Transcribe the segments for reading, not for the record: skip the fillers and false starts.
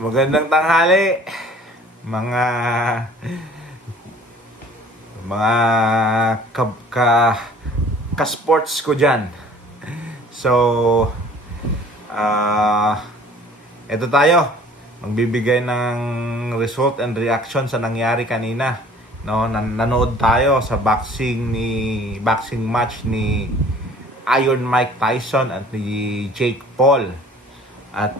Magandang tanghali, mga mga ka, ka, ka-sports ko dyan. So, eto tayo. Magbibigay ng result and reaction sa nangyari kanina. No, nanood tayo sa boxing match ni Iron Mike Tyson at ni Jake Paul. At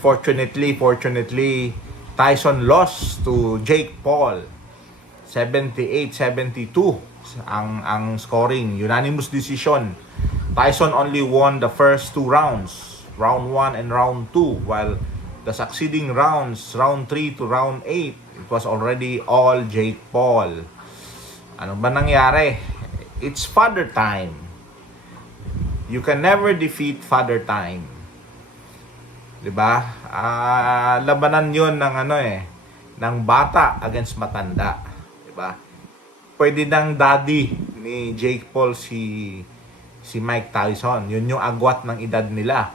fortunately, Tyson lost to Jake Paul. 78-72 ang scoring. Unanimous decision. Tyson only won the first two rounds, round 1 and round 2, while the succeeding rounds, round 3 to round 8, it was already all Jake Paul. Ano ba nangyari? It's father time. You can never defeat father time. 'Di ba? Labanan 'yon ng ng bata against matanda, 'di ba? Pwede ng daddy ni Jake Paul si Mike Tyson. 'Yun yung agwat ng edad nila.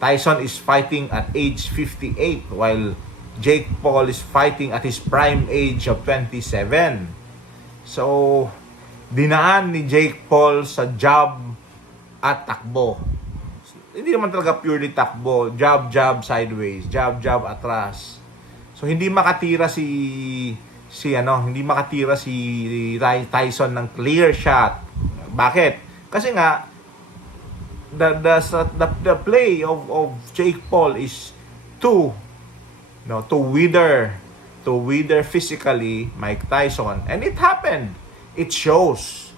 Tyson is fighting at age 58 while Jake Paul is fighting at his prime age of 27. So, dinaan ni Jake Paul sa jab at takbo. Hindi naman talaga purely takbo, jab sideways, jab atras. So hindi makatira si Tyson ng clear shot. Bakit? Kasi nga the play of Jake Paul is to wither physically Mike Tyson, and it happened. It shows.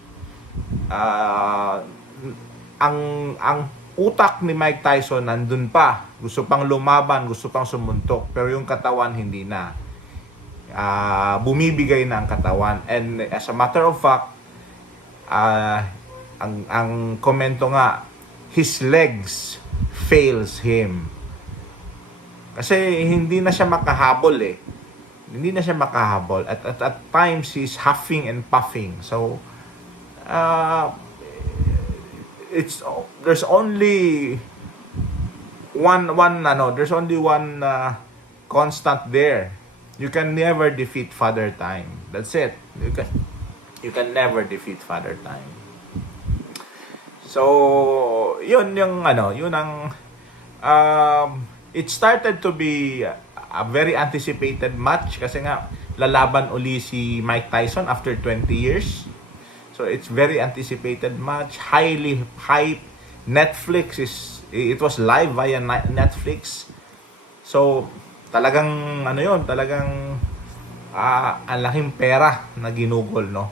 Ang utak ni Mike Tyson nandun pa. Gusto pang lumaban, gusto pang sumuntok. Pero yung katawan hindi na. Bumibigay na ang katawan. And as a matter of fact, ang komento nga, his legs fails him. Kasi hindi na siya makahabol eh. Hindi na siya makahabol. At times, he's huffing and puffing. So, there's only one constant there. You can never defeat father time. That's it. You can never defeat father time. So, yun ang it started to be a very anticipated match kasi nga lalaban uli si Mike Tyson after 20 years. So it's very anticipated match, highly hype. It was live via Netflix. So talagang talagang ang laking pera na ginugol, no.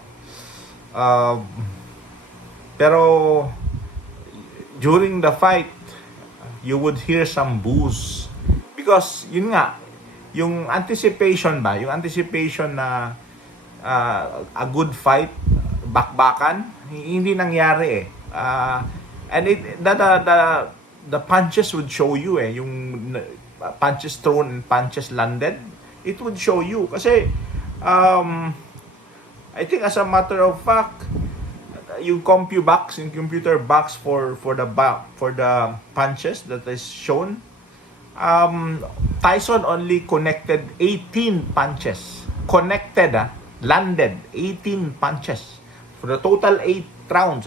Pero during the fight, you would hear some boos because yun nga, yung anticipation na a good fight, bakbakan, hindi nangyari eh. And the punches would show you yung punches thrown and punches landed, it would show you kasi I think as a matter of fact, yung computer box for the punches that is shown, Tyson only connected 18 punches. Landed 18 punches. For the total 8 rounds,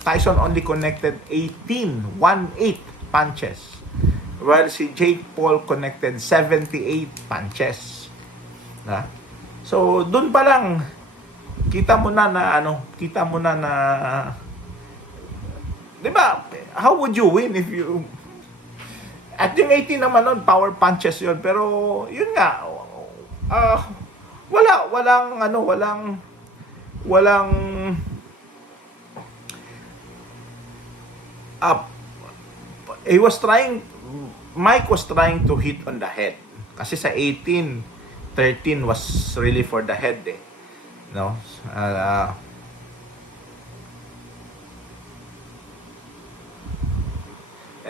Tyson only connected 18 punches. While si Jake Paul connected 78 punches. So, dun pa lang, kita mo na di ba, how would you win if you, at yung 18 naman nun, power punches yun, pero yun nga, Mike was trying to hit on the head. Kasi sa 18, 13 was really for the head eh. No?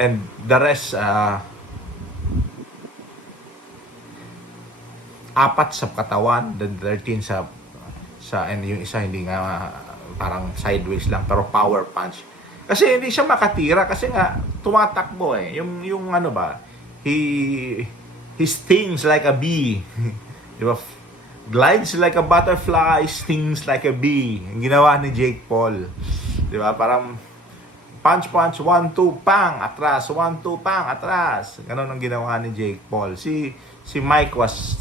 And the rest, apat sa katawan, then 13 and yung isa hindi nga, parang sideways lang, pero power punch. Kasi hindi siya makatira kasi nga tumatakbo eh. Yung ano ba, he stings like a bee. Di ba? Glides like a butterfly, stings like a bee. Ang ginawa ni Jake Paul. Di ba? Parang punch, 1, 2, pang, atras, 1, 2, pang, atras. Ganon ang ginawa ni Jake Paul. Si Mike was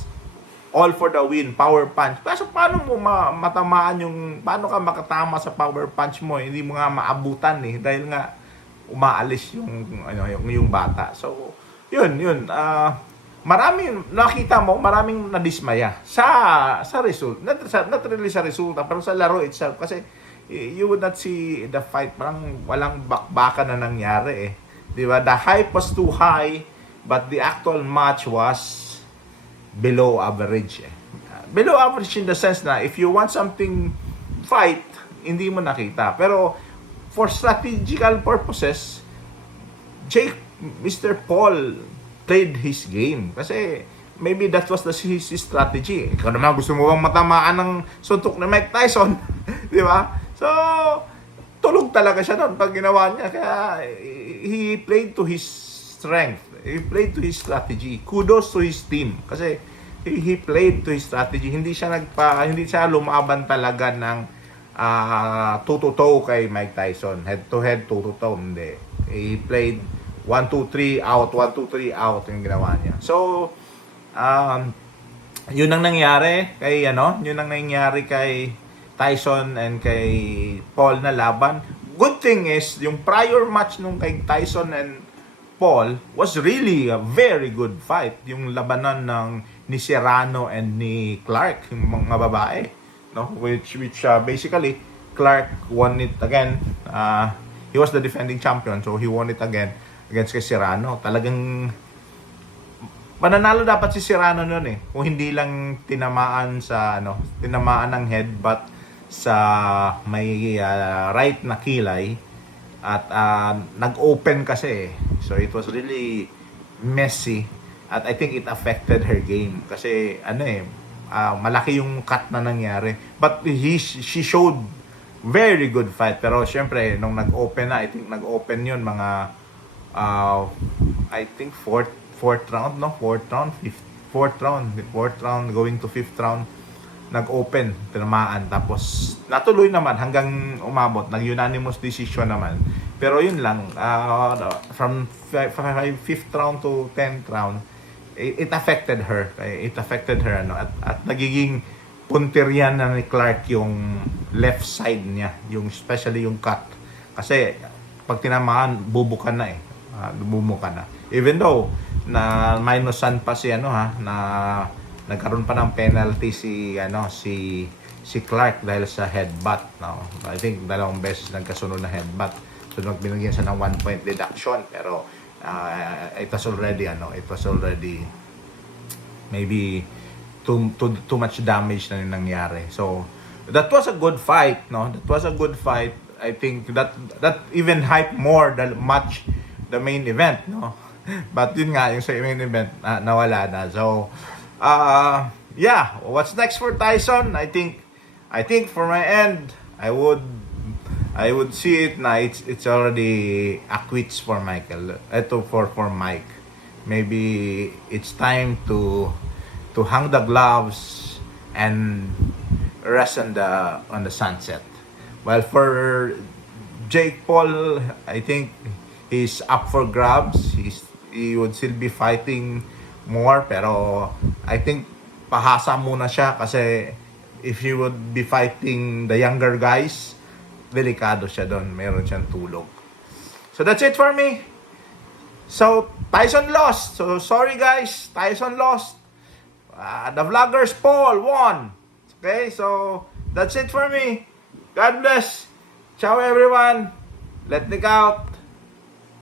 all for the win, power punch. Pero paano mo matamaan paano ka makatama sa power punch mo? Hindi mo nga maabutan eh. Dahil nga, umaalis yung bata. So, yun. Maraming nadismaya sa result. Not really sa resulta, pero sa laro itself. Kasi, you would not see the fight, parang walang bakbakan na nangyari eh. Di ba? The hype was too high, but the actual match was below average eh. Below average in the sense na if you want something fight, hindi mo nakita. Pero for strategical purposes, Mr. Paul played his game. Kasi maybe that was his strategy. Ikaw naman gusto mo bang matamaan ng suntok ni Mike Tyson? Di ba? So, tulog talaga siya doon pag ginawa niya. Kaya, he played to his strength. He played to his strategy. Kudos to his team. Kasi, he played to his strategy. Hindi siya lumaban talaga ng toe-to-toe kay Mike Tyson. Head-to-head, toe-to-toe. Hindi. He played 1, 2, 3, out. 1, 2, 3, out yung ginawa niya. So, yun ang nangyari kay Tyson and kay Paul na laban. Good thing is, yung prior match nung kay Tyson and Paul was really a very good fight. Yung labanan ni Serrano and ni Clark, yung mga babae, no? Which basically Clark won it again. He was the defending champion, so he won it again against kay Serrano. Talagang mananalo dapat si Serrano noon eh. Kung hindi lang tinamaan ng head, but sa may right na kilay at nag-open kasi eh. So it was really messy at I think it affected her game kasi malaki yung cut na nangyari, but she showed very good fight. Pero syempre nung nag-open na, I think nag-open yun mga I think fourth round going to fifth round, nag-open, tinamaan, tapos natuloy naman hanggang umabot, nag-unanimous decision naman. Pero yun lang, from 5th round to 10th round, it affected her. At nagiging punterian na ni Clark yung left side niya, especially yung cut. Kasi pag tinamaan, bubukan na eh. Bumuka na. Even though na minusan pa na nagkaroon pa ng penalty si Clark dahil sa headbutt, no. I think 2 beses nagkasunod na headbutt. So binigyan siya ng 1 point deduction, pero it was already maybe too much damage na nangyari. So that was a good fight, no. That was a good fight. I think that even hype more the main event, no. But yun nga, yung sa main event nawala na. So yeah, what's next for Tyson? I think for my end, I would see it na it's already a quits for Michael. For Mike. Maybe it's time to hang the gloves and rest on the sunset. While for Jake Paul, I think he's up for grabs. He would still be fighting more, pero I think pahasa muna siya kasi if he would be fighting the younger guys, delikado siya doon, meron siyang tulog. So that's it for me. So Tyson lost. So sorry guys, Tyson lost. The vloggers Paul won. Okay, so that's it for me. God bless. Ciao everyone. Let Nick out.